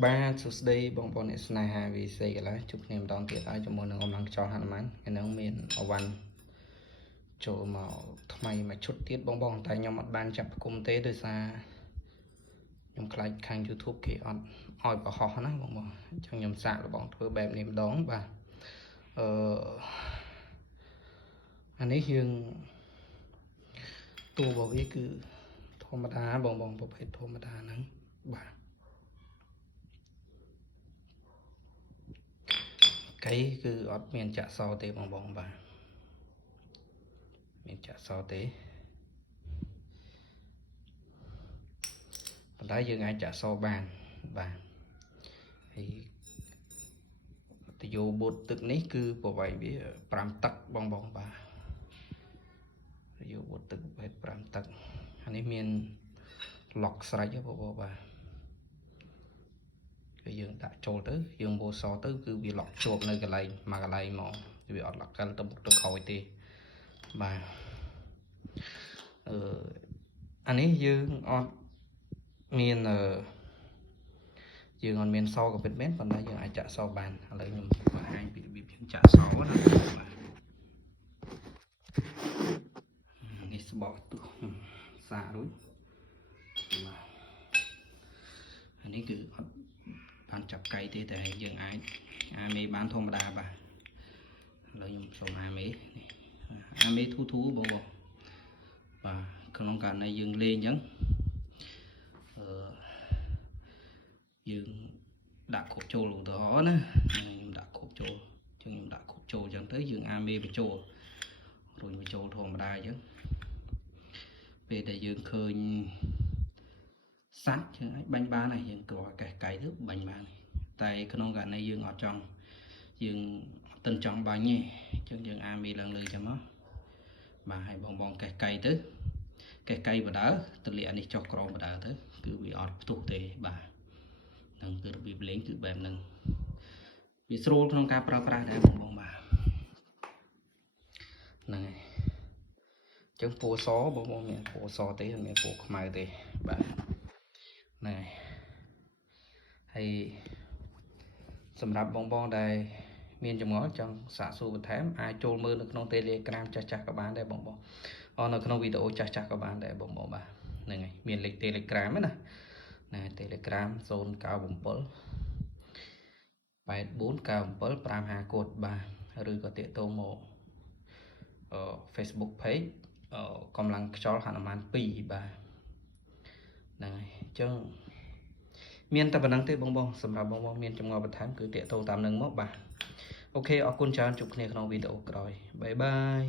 ba số đây bong bóng này này hai vì xây cái lá chụp niềm đón tiệt ai cho mọi người ông đang cho hắn mắn cái nó miền ở văn chỗ màu thay mà chút tiết bong bóng tại nhau mặt ban chập cung tế từ xa nhung khai kênh YouTube kì on oi bảo họ nó bong bóng trong nhầm sạc là bóng thưa bèm niềm đón và anh ấy hiền tu vào với cứ thô mà đá bong bóng bảo phải thô mà đá nắng bà cái cứ ở miền chợ sau tế bong bóng bà miền chợ sau tế đá dương ai chợ sau bàn bà thì vô bộtទឹកនេះគឺប្រវែងវា5 tấc បងបាទយកបត់ទឹកប្រហែល5 tấc អានេះមានឡុកស្រេចបងបាទគឺយើងដាក់ចូលទៅយើងបូសទៅគឺវាឡុកជាប់នៅកន្លែងមួយកន្លែងមកវាអត់ឡុកកិលទៅមុខទៅក្រោយទេបាទអានេះយើងអត់មានយើងអត់មានសក៏ពិតមែនប៉ុន្តែយើងអាចចាក់សបានឥឡូវខ្ញុំបង្ហាញពីរបៀបយើងចាក់សណានេះស្បកទុះសាករួចបាទអានេះគឺអត់បានចាប់កៃទេតែយើងអាចអាមេបានធម្មតាបាទឥឡូវខ្ញុំសូមអាមេធូធូបងបាទក្នុងករណីយើងលេងអញ្ចឹងយើងដាក់ខូបចូលឧទាហរណ៍ណាខ្ញុំដាក់ខូបចូលអញ្ចឹងខ្ញុំដាក់ខូបចូលអញ្ចឹងទៅយើងអាមេបញ្ចូលរួចបញ្ចូលធម្មតាអញ្ចឹងពេលដែលយើងឃើញសាច់យើងអាចបាញ់បានហើយយើងគ្រាន់កេះកៃទៅបាញ់បានតែក្នុងករណីយើងអត់ចង់យើងអត់ទាន់ចង់បាញ់ទេអញ្ចឹងយើងអាមេឡើងលើចឹងមកបាទហើយបងកេះកៃទៅកេះកៃបដើទម្លាក់អានេះចុះក្រោមបដើទៅគឺវាអត់ផ្ទុះទេបាទនឹងគឺរបៀបលេងគឺបែបហ្នឹងវាស្រួលក្នុងការប្រើប្រាស់ដែរបងបាទហ្នឹងហើយចឹងពណ៌សបងមានពណ៌សទេមិនមានពណ៌ខ្មៅទេបាទហ្នឹងហើយសម្រាប់បងដែលមានចម្ងល់ចង់សាកសួរបន្ថែមអាចចូលមើលនៅក្នុង Telegram ចាស់ក៏បានដែរបងនៅក្នុងវីដេអូចាស់ក៏បានដែរបងបាទហ្នឹងហើយមានលេខ Telegram ណាTelegram 097 8497 550 បាទឬក៏ទាក់ទងមកFacebook page កម្លាំងខ្យល់ហនុមាន2បាទហ្នឹងហើយអញ្ចឹងមានតែប៉ុណ្្នឹងទេបងសម្រាប់បងមានចម្ងល់បន្ថែមគឺទាក់ទងតាមនឹងមកបាទអូខេអរគុណច្រើនជួបគ្នាក្នុងវីដេអូក្រោយបាយបាយ